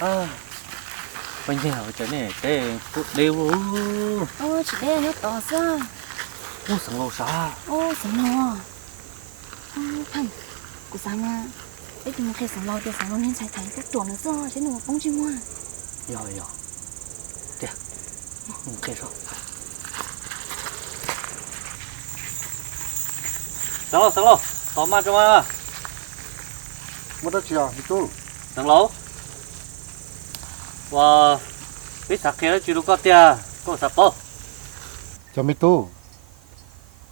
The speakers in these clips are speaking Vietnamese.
à bây giờ cho nên cái phút đều ô chỉ đây nó to sao ô sẵn lâu sao ô sẵn lâu à thằng của sao nha ấy thì một cái sẵn lâu thì sẵn lâu nên chạy thấy cái chuột nó do chứ nó không chịu à rồi rồi kìa cái rồi sẵn lâu tóm mà cho mà mất đất chưa đi tu sẵn lâu và biết sạc kia chỉ được có tiền có sạc bao cho mi tu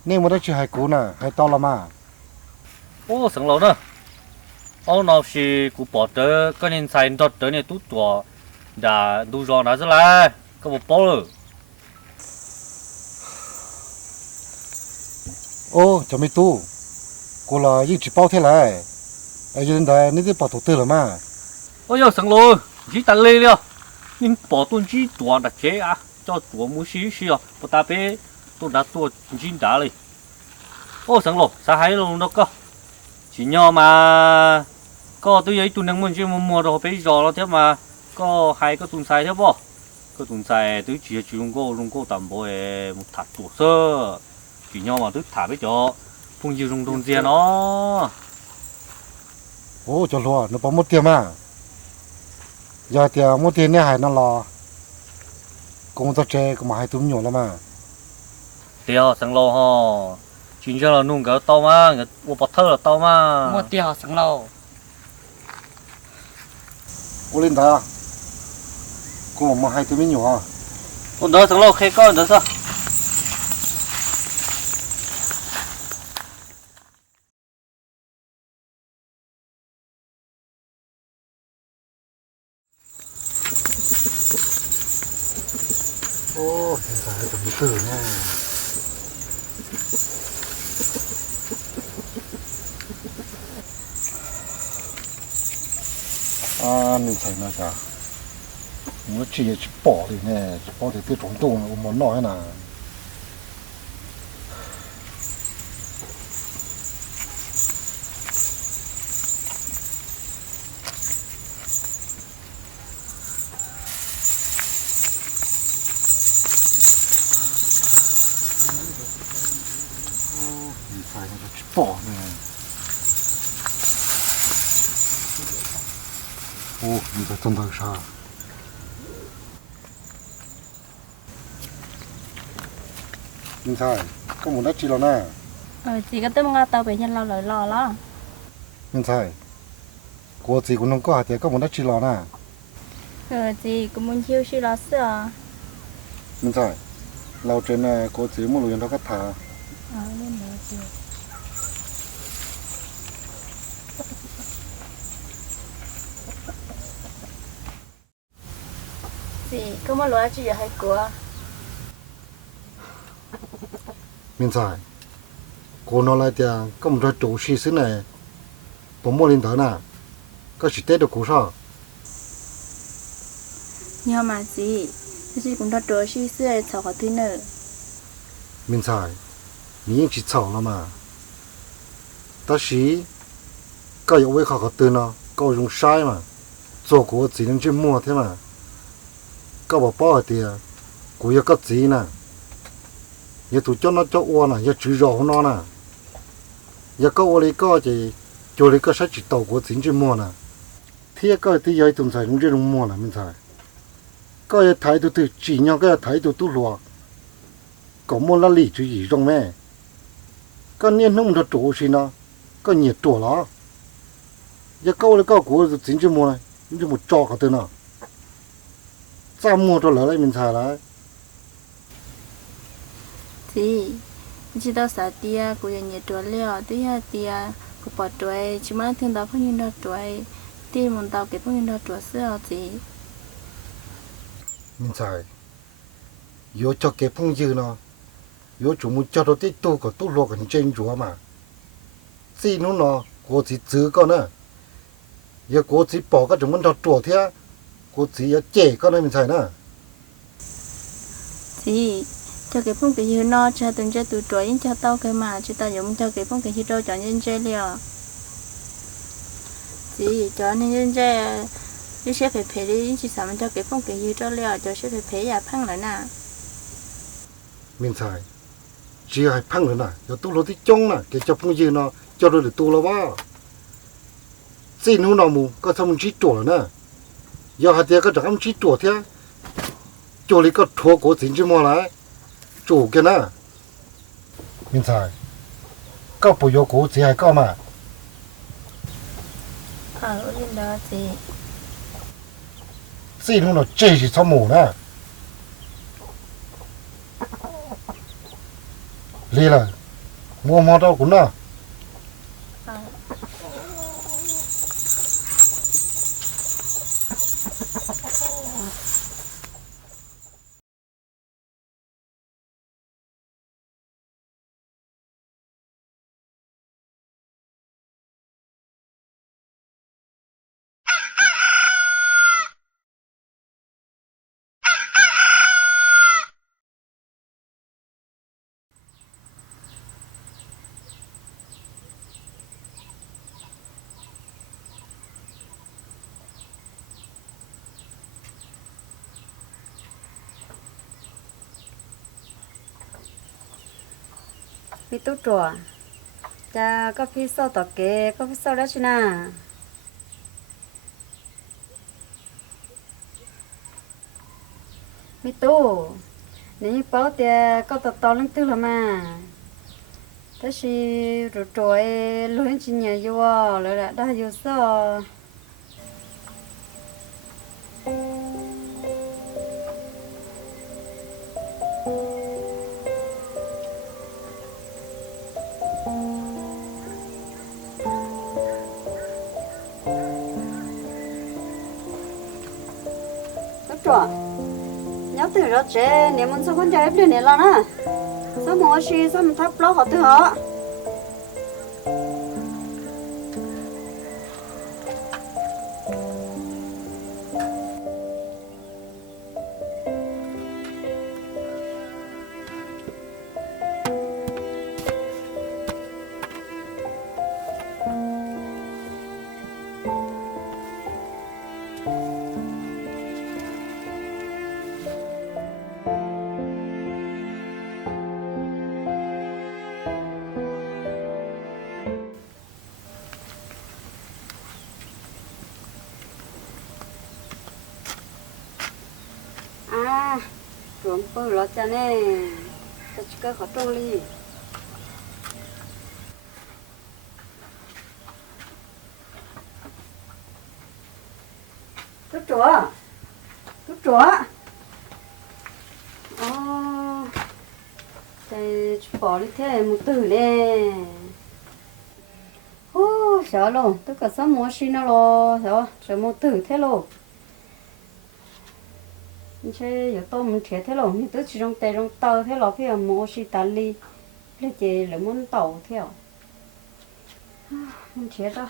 nên mất đất chưa hay cũ nè hay to là mà ô sẵn lâu nữa ông nào chỉ cụ bỏ tới cái nên xài đợt tới này tút tua đã đủ rồi nó rất là có một bao rồi ô cho mi tu cô là những chỉ bao thế này ở trên đây nên đi bảo thủ tư là mà ôi giờ sẵn lâu chỉ tận lên đi nhưng bỏ tuần chỉ tua đặt chế à cho tua mua xí xí à bắt ta bé tôi đã tua chỉ đãเลยô sẵn lâu sao hay luôn đó cơ chỉ nhau mà có tôi ấy tuần năng muốn chơi mua rồi bây giờ nó thế mà có hai cái tuần sai thế bo cái tuần sai tôi chỉ dùng cô tầm bộ một thắt tổ sơ chỉ nhau mà tôi thả bây giờ phun nhiều dùng đồng tiền nó ô cho lo nó bảo một tiền mà giờ tiền một tiền này hay nó lo cũng ta chơi cũng mà hay túm nhiều lắm mà tiêu sẵn lâu ho chính cho là nung cái tao mà cái bộ bát thơ là tao mà một tiêu sẵn lâu ô lên đó cũng mà hay túm nhiều à ôn đó sẵn lâu khi có đó sao ô hiện tại tầm một từ nha à mình thấy nó cả nó chỉ bỏ thì nè chỉ bỏ thì tiêu trống tung muốn nói là mình phải nó chỉ bỏ nè ô mình phải chân thật sao mình sai có muốn đất chi rồi nè chỉ có tôm ngao tàu về nhân lao lời lò lo mình sai cô chỉ cũng không có hạt thì có muốn đất chi rồi nè chỉ cũng muốn chiêu xí lo sữa mình sai lâu trên này cô chỉ muốn luyện nó cắt thả lên đó chị có một loại chỉ hay của mình sai cô nói lại thì có một chỗ xí xứ này bố mua lên tới nè có chỉ tết được cô sao nhưng mà chị cũng đã đổ xí sữa chào họ thứ nữa mình sai mình chỉ chào了嘛但是có有位考考对呢có dùng sai mà做过只能去摸的嘛có bảo bao thì cũng có gì nè giờ tụi cho nó cho uo nè giờ chữ rõ nó nè giờ có uo đi có thì cho đi có sách chỉ tàu của chính去摸nè thì có thì giờ tụi sai cũng chỉ dùng mua nè mình sai có giờ thái độ từ chỉ nhau cái thái độ tu lùa có mua là lý chú ý trong mẹ có niên nông nó chỗ gì nó có nhiệt chỗ đó giờ câu là câu của chính chứ mua này nhưng một trò cả từ nào sao mua cho lỡ mình xài lại chị đâu sợ tia của nhà nhiệt tuổi liao tia của bỏ tuổi chỉ muốn thêm đó phong nhiên đó tuổi tia muốn tàu cái phong nhiên đó tuổi sữa chị mình xài yếu cho cái phong dư nó yếu chủ muốn cho nó tích tu của tu lúa cái trên chúa mà gì nó cô chỉ giữ con nữa giờ cô chỉ bỏ cái chúng mình cho chuột thế cô chỉ chế con này mình xài nữa chị cho cái phong cái gì nó cho từng cho tụi tuổi cho tao cái mà chị ta dùng cho cái phong cái gì đâu cho nhân chơi liao chị cho nên nhân chơi đi xe phải đi chỉ sao mình cho cái phong cái gì cho leo cho xe phải ya phăng lại nè mình xài chỉ hay phăng nữa nè giờ tu lo thì trông nè cái cho phong gì nó cho được tu lo ba xin hú nào mù có xong chỉ chỗ nè giờ hạt tiền có chẳng chỉ chỗ thế chỗ này có thua cổ chính chứ mà lại chỗ cái nè mình xài có bộ yếu cổ chỉ hay có mà ở bên đó thì xin hú nó chơi chỉ sao mù nè lý là mua đâu cũng nè mi tu trò cha có phía sau tỏ kế có phía sau đó chứ na mi tu nếu như bảo thì có tỏ tỏ lên tư là mà thế thì rồi trôi luôn chỉ nhà vô rồi là đã vô sao trò nhớ từ đó chế nếu muốn sao con trai em này là nè sao mua xí sao mình thắp lót họ từ họ à trộm bơ lót cha nè ta chỉ có khó trông đi chút chúa đây bỏ đi thế một từ nè ô sợ luôn tất cả sáu mua xin nó lo sợ một từ thế luôn chứ giờ tôi muốn trẻ thế rồi nhưng tôi chỉ trong tay trong tàu thế rồi bây giờ mua xí tali lấy chị lại muốn tàu theo muốn trẻ đó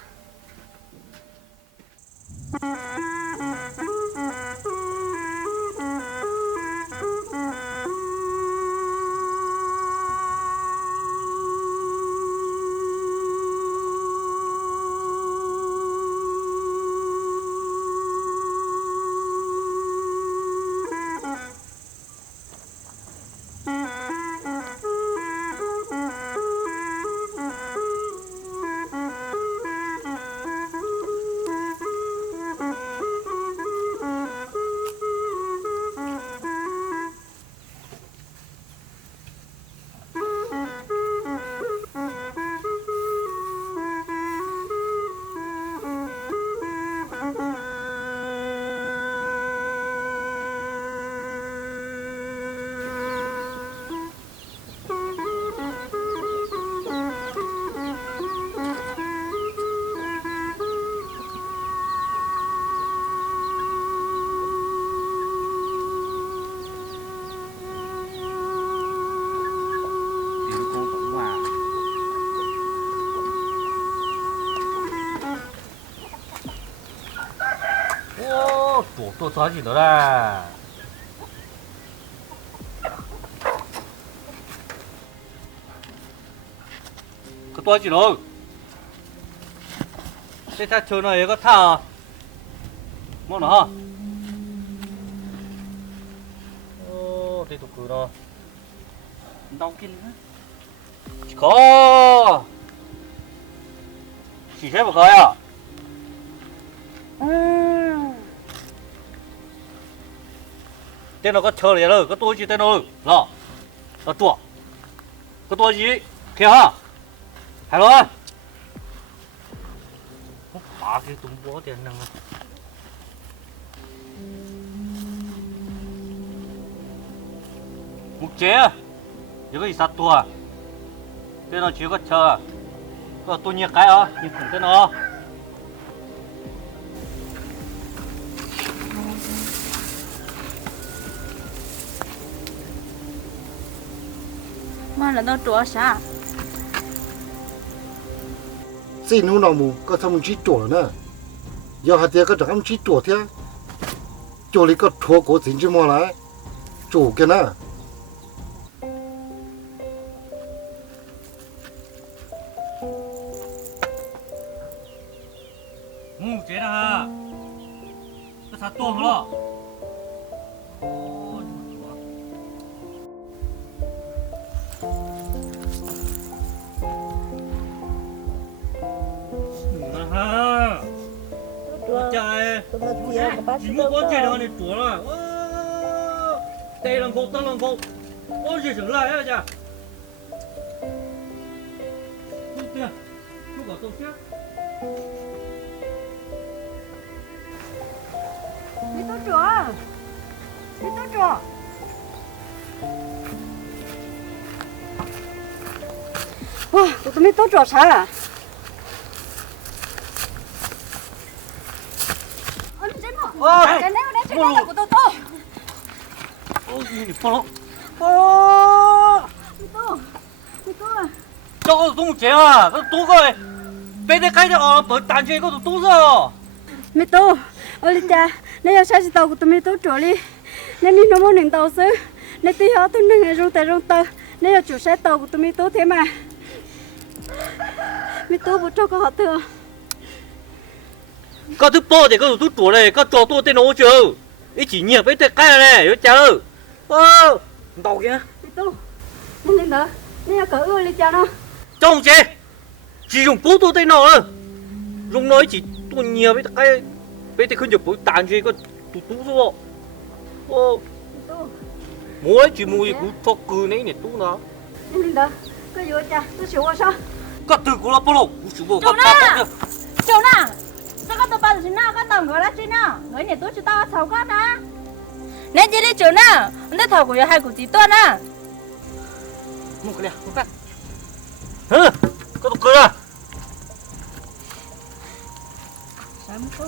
또 도와주더라. 그 도와주노. 세타 전화 얘가 타. Ngon hả? Ô, đây tụi cười đó. Đau kinh nữa. Có. Chỉ thế mà coi à? Tên nó có chờ liền rồi, có tôi chỉ tên rồi. Lọ. Nó chùa. Có tôi gì? Kìa hả? Hay rồi. Không phá cái tụm bó tiền năng. Mục chế à? Giờ có gì sát tua à? Tên nó chỉ có chờ à? Có tôi nhớ cái à? Nhưng không tên nó. mà là tao chúa sao xin nu nào mù có thằng chỉ chùa nữa giờ hạt tiền có thằng chỉ chùa thế chùa里có chùa có tiền chứ mà lại chùa cái nào Mục chế à? Có sát tua không đó? Trời, chỉ một con chơi thôi thì chúa rồi. Đây là cột, đó là cột. Ôi gì sửa lại á chả? Tốt chưa? Tốt bảo tốt chưa? Mày tốt chưa? Mày tốt chưa? Wow, tụi mày tốt chưa sao? Cái này đây trên đây là của tôi. Ôi gì follow. Mày tốt. Cho tôi một chế à? Tôi coi. Bây giờ cái đó bởi tàn chế có tôi rồi. Mày tốt. Ôi cha, nếu sao chỉ tàu của tụi mày tốt rồi đi. Nếu đi nó muốn nhận tàu xứ. Nếu tí họ tôi nâng rong tờ. Nếu chủ xe tàu của tụi mày tốt thế mà. Mày tốt bố cho có họ thừa. Có thứ bò thì có thứ tuổi này, có trò tôi tên nó chưa? Ý chỉ nhiều với cái này, hiểu chưa? Đau kìa. Mày tốt. Nên lên đó. Nếu cỡ ưa đi cha nó. Trong chế. Chỉ dùng bố tôi tên nó. Dùng nói chỉ tôi nhiều với cái bây giờ không được bố tàn gì có tú rồi. Mỗi chỉ mùi cũng cho cừ này này tú nó. Nên lên đó. Có gì cha, tôi chịu sao? Có từ của nó bố lộc, chịu bố có chỗ nào sao có tao bao giờ nào có tao người đó chứ nào người này tôi chỉ tao thầu con à nên chỉ đi chỗ nào nó thầu của hai của chị tuần à một cái này, một cái. Hả? Có tụi cười à? Sao mất cô?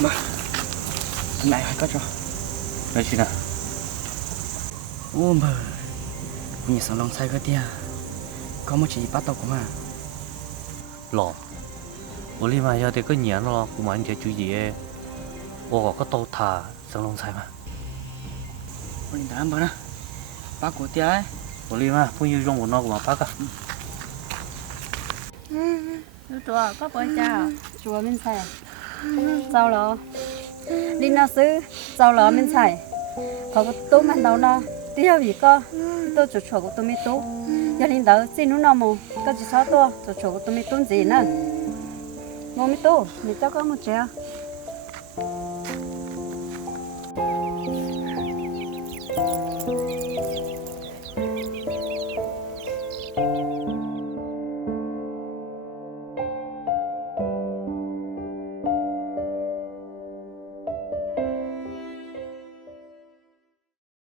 Mà này hay có cho Đây chị nào. ô mà nhìn sao lòng say cái tia có một chỉ bắt tàu của mà Lò. Ủa li mà giờ thì có nhớ nó cũng anh chơi chú gì ấy. Ủa có tàu thả sang lông sai mà. mình đã ăn bữa nè bắt của tia ấy Ủa li mà bao nhiêu rong của nó cũng mà bắt à. chúa có bữa cha Chùa mình xài. Sao đó? Đi nào xứ, sao đó mình xài. Họ có tốt mà đâu nó. Tí theo vì có, tôi chủ của tôi mới tốt. Giờ lên đó xin nó nào mù, có chỉ sao tôi, chủ của tôi mới tốt gì nữa. Ngô mới tốt, mình cho có một trẻ.